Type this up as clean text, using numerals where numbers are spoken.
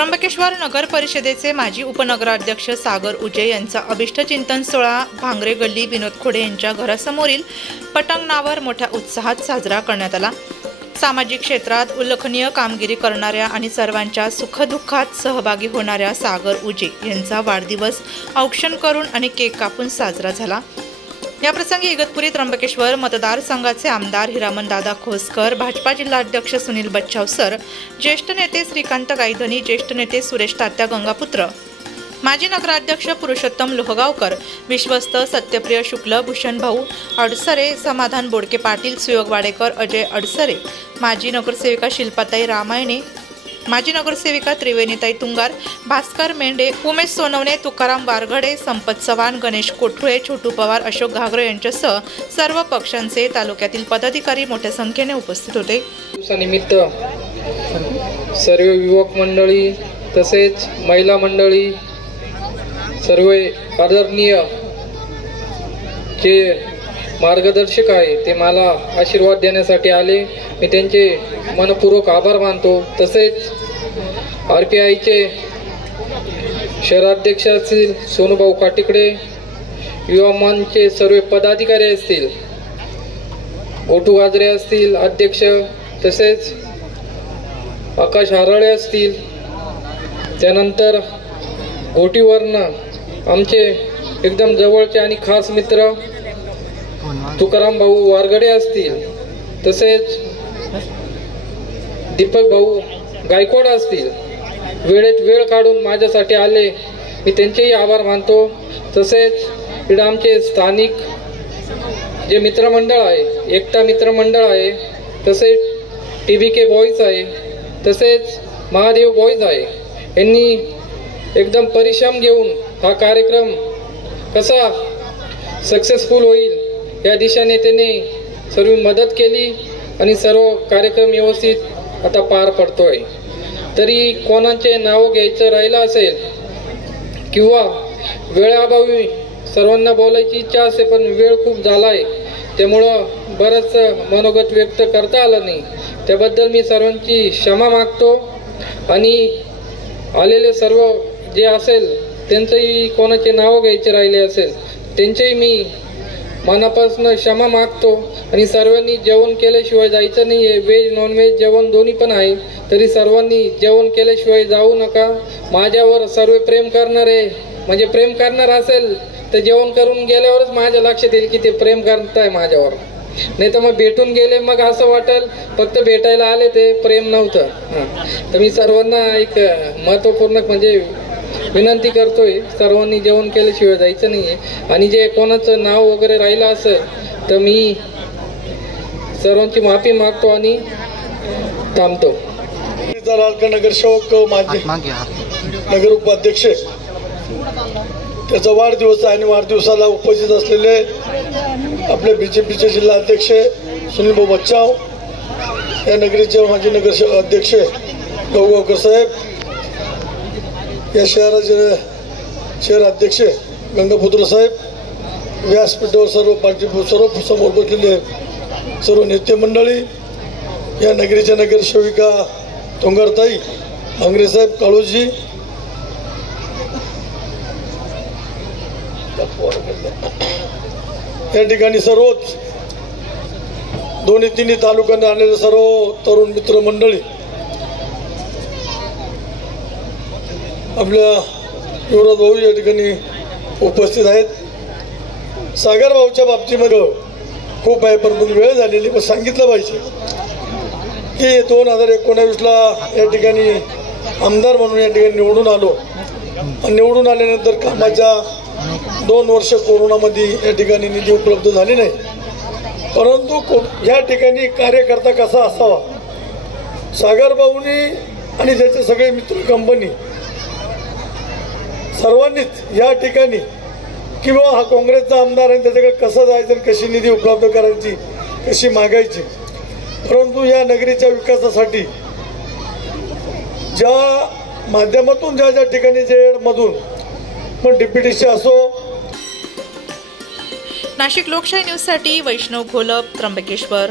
त्र्यंबकेश्वर नगर परिषदेचे माजी उपनगराध्यक्ष सागर उजे यांचा अभिष्टचिंतन सोहळा भांगरे गल्ली विनोद खोडे यांच्या घरासमोरील पटांगणावर मोठ्या उत्साहात साजरा करण्यात आला। सामाजिक क्षेत्रात उल्लेखनीय कामगिरी करणाऱ्या आणि सर्वांच्या सुखदुःखात सहभागी होणाऱ्या सागर उजे यांचा वाढदिवस औक्षण करून आणि केक कापून साजरा झाला। या प्रसंगी इगतपुरी त्र्यंबकेश्वर मतदारसंघाचे आमदार हिरामनदादा खोसकर, भाजपा जिल्हाध्यक्ष सुनील बच्छाव सर, ज्येष्ठ नेते श्रीकांत गायधनी, ज्येष्ठ नेते सुरेश तात्या गंगापुत्र, माजी नगराध्यक्ष पुरुषोत्तम लोहगावकर, विश्वस्त सत्यप्रिय शुक्ल, भूषण भाऊ अडसरे, समाधान बोडके पाटील, सुयोग वाडेकर, अजय अडसरे, माजी नगरसेविका शिल्पाताई रामायणे, माजी नगरसेविका त्रिवेणीताई तुंगार, भास्कर मेंढे, उमेश सोनवणे, तुकाराम वारघडे, संपत चव्हाण, गणेश कोठुळे, छोटू पवार, अशोक घागरे यांच्यासह सर्व पक्षांचे तालुक्यातील पदाधिकारी मोठ्या संख्येने उपस्थित होते। दिवसानिमित्त सर्व युवक मंडळी तसेच महिला मंडळी सर्व आदरणीय जे मार्गदर्शक आहे ते मला आशीर्वाद देण्यासाठी आले। मी त्यांचे मनपूर्वक आभार मानतो। तसेच RPIचे शहराध्यक्ष असतील सोनूभाऊ काटिकडे, युवा मंचचे सर्व पदाधिकारी असतील, गोटू गाजरे असतील अध्यक्ष, तसेच आकाश हाराळे असतील, त्यानंतर गोटीवरनं आमचे एकदम जवळचे आणि खास मित्र तुकाराम भाऊ वारगडे असतील, तसेच दीपक भाऊ गायकवाड असतील, वेळेत वेळ काढून माझ्यासाठी आले, मी त्यांचेही आभार मानतो। तसेच इकडे आमचे स्थानिक जे मित्रमंडळ आहे, एकता मित्रमंडळ आहे, तसेच TBK बॉईज आहे, तसेच महादेव बॉईज आहे, यांनी एकदम परिश्रम घेऊन हा कार्यक्रम कसा सक्सेसफुल होईल या दिशेने त्यांनी सर्व मदत केली आणि सर्व कार्यक्रम व्यवस्थित आता पार पडतोय। तरी कोणाचे नाव घ्यायचं राहिलं असेल किंवा वेळाभावी सर्वांना बोलायची इच्छा असेल पण वेळ खूप झालाय, त्यामुळं बरंच मनोगत व्यक्त करता आलं नाही, त्याबद्दल मी सर्वांची क्षमा मागतो। आणि आलेले सर्व जे असेल त्यांचंही कोणाचे नाव घ्यायचे राहिले असेल त्यांचेही मी मनापासून क्षमा मागतो। आणि सर्वांनी जेवण केल्याशिवाय जायचं नाही आहे, व्हेज नॉनव्हेज जेवण दोन्ही पण आहे, तरी सर्वांनी जेवण केल्याशिवाय जाऊ नका। माझ्यावर सर्व प्रेम करणारे म्हणजे प्रेम करणार असेल तर जेवण करून गेल्यावरच माझ्या लक्षात येईल की ते प्रेम करताय माझ्यावर, नाही तर मग भेटून गेले मग असं वाटेल फक्त भेटायला आले ते प्रेम नव्हतं। तर मी सर्वांना एक महत्त्वपूर्ण म्हणजे विनंती करतोय, सर्वांनी जेवण केल्याशिवाय जायचं नाहीये। आणि जे कोणाचं नाव वगैरे राहिलं असेल तर मी सर्वांची माफी मागतो आणि थांबतो। नगरसेवक माझे नगर उपाध्यक्ष त्याचा वाढदिवस आहे आणि वाढदिवसाला उपस्थित असलेले आपले BJPचे जिल्हा अध्यक्ष सुनील भाऊ बच्छाव, या नगरीचे माजी नगरसेवक अध्यक्ष लोहगावकर साहेब, या शहराचे शहर अध्यक्ष गंगापुत्र साहेब, व्यासपीठावर सर्व समोर बसलेले सर्व नेते मंडळी, या नगरीच्या नगरसेविका तोंगारताई, भांगरे साहेब, काळूजी, या ठिकाणी सर्वच दोन्ही तिन्ही तालुक्यांनी आलेले सर्व तरुण मित्र मंडळी, आपल्या युवराज भाऊ या ठिकाणी उपस्थित आहेत। सागर भाऊच्या बाबतीमध्ये खूप आहे परंतु वेळ झालेली, पण सांगितलं पाहिजे की 2019ला या ठिकाणी आमदार म्हणून या ठिकाणी निवडून आलो आणि निवडून आल्यानंतर कामाच्या 2 वर्ष कोरोनामध्ये या ठिकाणी निधी उपलब्ध झाली नाही, परंतु या ठिकाणी कार्यकर्ता कसा असावा सागर भाऊनी आणि त्याचे सगळे मित्र कंपनी सर्वांनीच या ठिकाणी किंवा हा काँग्रेसचा आमदार आहे त्याच्याकडे कसं जायचं, कशी निधी उपलब्ध करायची, कशी मागायची, परंतु या नगरीच्या विकासासाठी ज्या माध्यमातून ज्या ठिकाणी जेडमधून पण DPTC असो। नाशिक लोकशाही न्यूजसाठी वैष्णव घोलप, त्र्यंबकेश्वर।